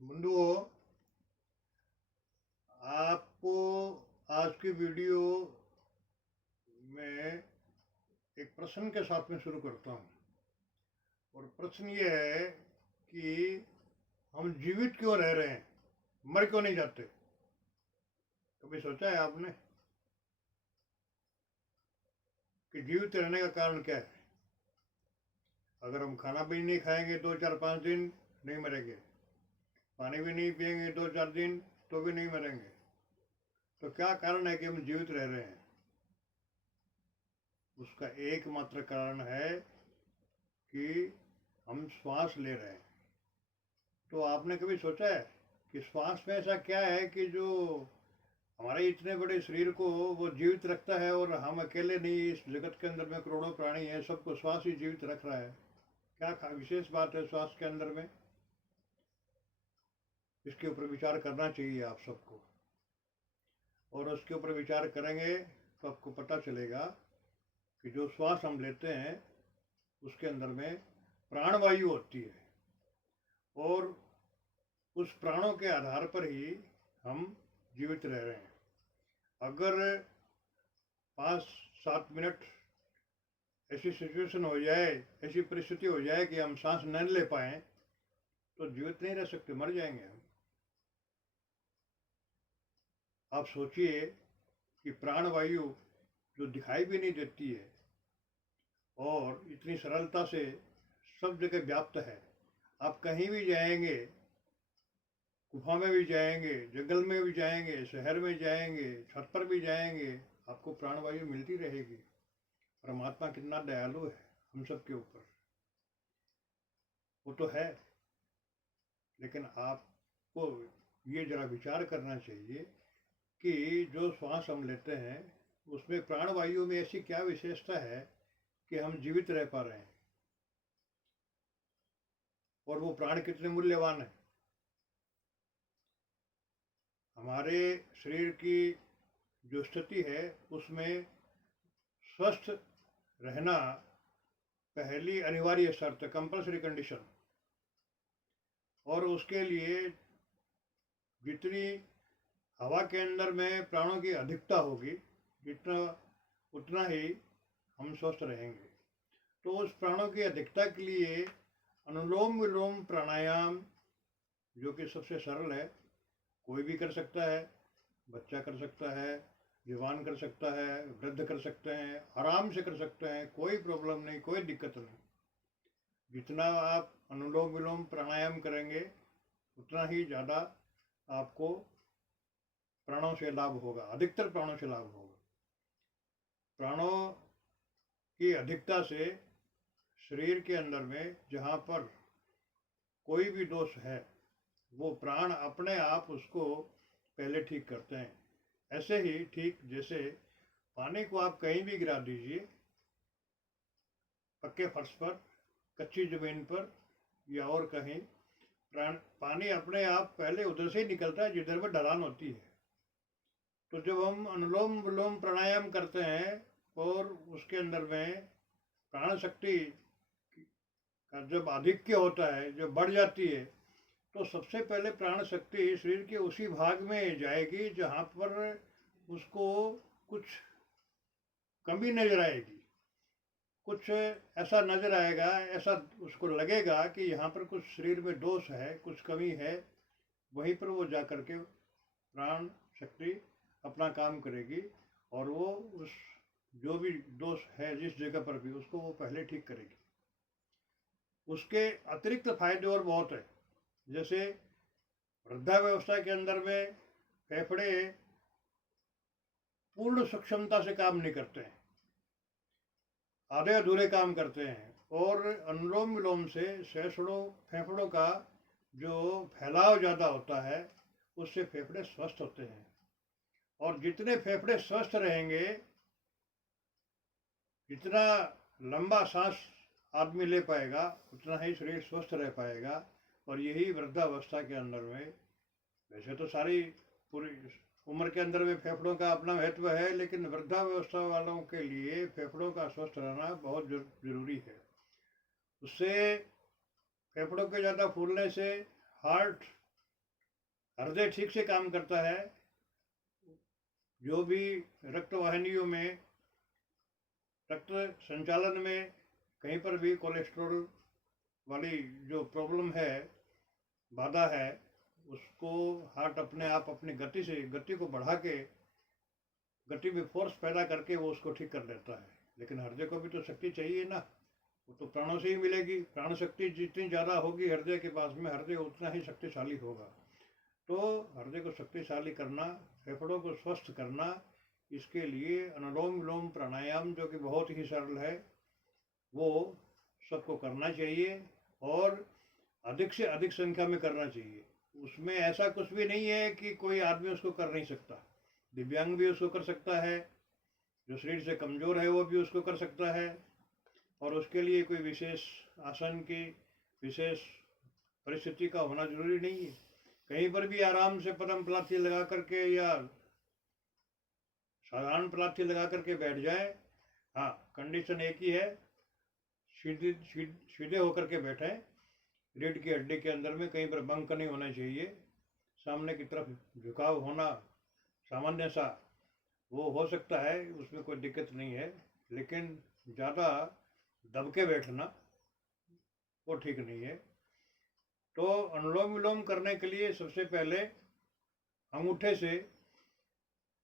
बंधुओं, आपको आज की वीडियो में एक प्रश्न के साथ में शुरू करता हूँ। और प्रश्न ये है कि हम जीवित क्यों रह रहे हैं, मर क्यों नहीं जाते? कभी सोचा है आपने कि जीवित रहने का कारण क्या है? अगर हम खाना भी नहीं खाएंगे 2 4 5 दिन, नहीं मरेंगे। पानी भी नहीं पिएंगे 2 4 दिन, तो भी नहीं मरेंगे। तो क्या कारण है कि हम जीवित रह रहे हैं? उसका एकमात्र कारण है कि हम श्वास ले रहे हैं। तो आपने कभी सोचा है कि श्वास में ऐसा क्या है कि जो हमारे इतने बड़े शरीर को वो जीवित रखता है, और हम अकेले नहीं, इस जगत के अंदर में करोड़ों प्राणी हैं, सबको श्वास ही जीवित रख रहा है। क्या विशेष बात है श्वास के अंदर में? इसके ऊपर विचार करना चाहिए आप सबको, और उसके ऊपर विचार करेंगे तो आपको पता चलेगा कि जो श्वास हम लेते हैं उसके अंदर में प्राणवायु होती है, और उस प्राणों के आधार पर ही हम जीवित रह रहे हैं। अगर 5 7 मिनट ऐसी सिचुएशन हो जाए, ऐसी परिस्थिति हो जाए कि हम सांस न ले पाए, तो जीवित नहीं रह सकते, मर जाएंगे हम। आप सोचिए कि प्राणवायु जो दिखाई भी नहीं देती है और इतनी सरलता से सब जगह व्याप्त है। आप कहीं भी जाएंगे, गुफा में भी जाएंगे, जंगल में भी जाएंगे, शहर में जाएंगे, छत पर भी जाएंगे, आपको प्राणवायु मिलती रहेगी। परमात्मा कितना दयालु है हम सब के ऊपर, वो तो है। लेकिन आपको ये जरा विचार करना चाहिए कि जो श्वास हम लेते हैं उसमें प्राणवायु में ऐसी क्या विशेषता है कि हम जीवित रह पा रहे हैं, और वो प्राण कितने मूल्यवान है। हमारे शरीर की जो स्थिति है उसमें स्वस्थ रहना पहली अनिवार्य शर्त, कंपल्सरी कंडीशन। और उसके लिए जितनी हवा के अंदर में प्राणों की अधिकता होगी, जितना उतना ही हम स्वस्थ रहेंगे। तो उस प्राणों की अधिकता के लिए अनुलोम विलोम प्राणायाम, जो कि सबसे सरल है, कोई भी कर सकता है। बच्चा कर सकता है, जवान कर सकता है, वृद्ध कर सकते हैं, आराम से कर सकते हैं, कोई प्रॉब्लम नहीं, कोई दिक्कत नहीं। जितना आप अनुलोम विलोम प्राणायाम करेंगे उतना ही ज़्यादा आपको प्राणों से लाभ होगा, अधिकतर प्राणों से लाभ होगा। प्राणों की अधिकता से शरीर के अंदर में जहाँ पर कोई भी दोष है, वो प्राण अपने आप उसको पहले ठीक करते हैं। ऐसे ही ठीक जैसे पानी को आप कहीं भी गिरा दीजिए, पक्के फर्श पर, कच्ची जमीन पर या और कहीं, पानी अपने आप पहले उधर से ही निकलता है जिधर में ढलान होती है। तो जब हम अनुलोम विलोम प्राणायाम करते हैं और उसके अंदर में प्राण शक्ति का जब आधिक्य होता है, जब बढ़ जाती है, तो सबसे पहले प्राण शक्ति शरीर के उसी भाग में जाएगी जहाँ पर उसको कुछ कमी नजर आएगी, कुछ ऐसा नजर आएगा, ऐसा उसको लगेगा कि यहाँ पर कुछ शरीर में दोष है, कुछ कमी है। वहीं पर वो जा कर के प्राण शक्ति अपना काम करेगी, और वो उस जो भी दोष है जिस जगह पर भी, उसको वो पहले ठीक करेगी। उसके अतिरिक्त फायदे और बहुत है। जैसे वृद्धावस्था के अंदर में फेफड़े पूर्ण सक्षमता से काम नहीं करते हैं, आधे अधूरे काम करते हैं, और अनुलोम विलोम से फेफड़ों का जो फैलाव ज़्यादा होता है, उससे फेफड़े स्वस्थ होते हैं। और जितने फेफड़े स्वस्थ रहेंगे, जितना लंबा सांस आदमी ले पाएगा, उतना ही शरीर स्वस्थ रह पाएगा। और यही वृद्धावस्था के अंदर में, वैसे तो सारी पूरी उम्र के अंदर में फेफड़ों का अपना महत्व है, लेकिन वृद्धावस्था वालों के लिए फेफड़ों का स्वस्थ रहना बहुत जरूरी है। उससे फेफड़ों के ज़्यादा फूलने से हार्ट हृदय ठीक से काम करता है। जो भी रक्त वाहिनियों में, रक्त संचालन में कहीं पर भी कोलेस्ट्रॉल वाली जो प्रॉब्लम है, बाधा है, उसको हार्ट अपने आप अपनी गति को बढ़ा के, गति में फोर्स पैदा करके वो उसको ठीक कर लेता है। लेकिन हृदय को भी तो शक्ति चाहिए ना, वो तो प्राणों से ही मिलेगी। प्राण शक्ति जितनी ज़्यादा होगी हृदय के पास में, हृदय उतना ही शक्तिशाली होगा। तो हृदय को शक्तिशाली करना, फेफड़ों को स्वस्थ करना, इसके लिए अनुलोम विलोम प्राणायाम जो कि बहुत ही सरल है, वो सबको करना चाहिए और अधिक से अधिक संख्या में करना चाहिए। उसमें ऐसा कुछ भी नहीं है कि कोई आदमी उसको कर नहीं सकता। दिव्यांग भी उसको कर सकता है, जो शरीर से कमज़ोर है वो भी उसको कर सकता है। और उसके लिए कोई विशेष आसन की विशेष परिस्थिति का होना जरूरी नहीं है। कहीं पर भी आराम से पद्म पलाथी लगा करके या साधारण पलाथी लगा करके बैठ जाए। हाँ, कंडीशन एक ही है, सीधे होकर के बैठे, रीढ़ की हड्डी के अंदर में कहीं पर बंक नहीं होना चाहिए। सामने की तरफ झुकाव होना सामान्य सा वो हो सकता है, उसमें कोई दिक्कत नहीं है। लेकिन ज़्यादा दब के बैठना वो ठीक नहीं है। तो अनुलोम विलोम करने के लिए सबसे पहले अंगूठे से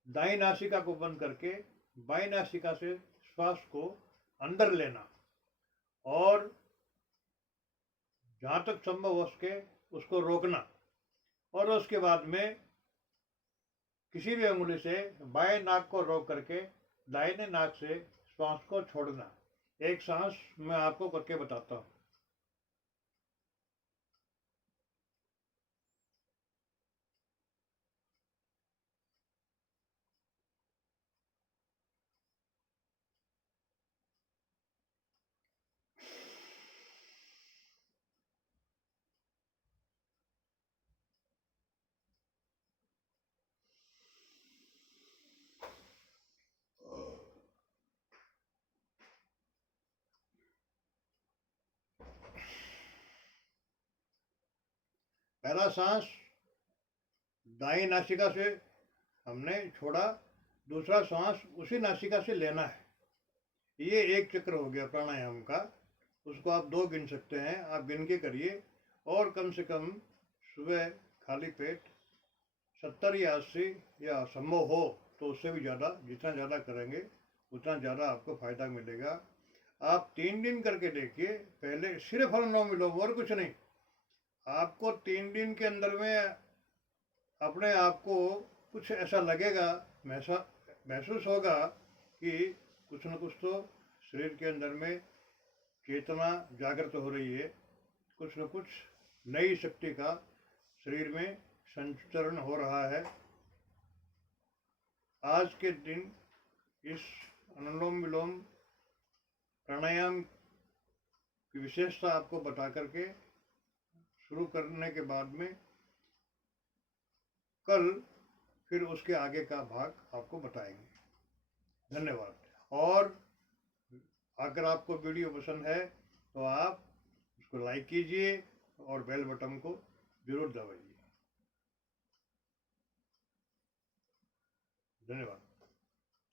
दाई नासिका को बंद करके बाई नासिका से श्वास को अंदर लेना और जहाँ तक संभव हो सके उसको रोकना, और उसके बाद में किसी भी अंगुली से बाएं नाक को रोक करके दाहिने नाक से श्वास को छोड़ना। एक सांस मैं आपको करके बताता हूँ। पहला सांस दाई नासिका से हमने छोड़ा, दूसरा सांस उसी नासिका से लेना है। ये एक चक्र हो गया प्राणायाम का। उसको आप 2 गिन सकते हैं, आप गिन के करिए। और कम से कम सुबह खाली पेट 70 या 80 या संभव हो तो उससे भी ज़्यादा, जितना ज़्यादा करेंगे उतना ज़्यादा आपको फ़ायदा मिलेगा। आप 3 दिन करके देखिए, पहले सिर्फ अनुलोम विलोम और कुछ नहीं। आपको 3 दिन के अंदर में अपने आप को कुछ ऐसा लगेगा, महसूस होगा कि कुछ न कुछ तो शरीर के अंदर में चेतना जागृत हो रही है, कुछ न कुछ नई शक्ति का शरीर में संचरण हो रहा है। आज के दिन इस अनुलोम विलोम प्राणायाम की विशेषता आपको बता करके शुरू करने के बाद में कल फिर उसके आगे का भाग आपको बताएंगे। धन्यवाद। और अगर आपको वीडियो पसंद है तो आप उसको लाइक कीजिए और बेल बटन को जरूर दबाइए। धन्यवाद।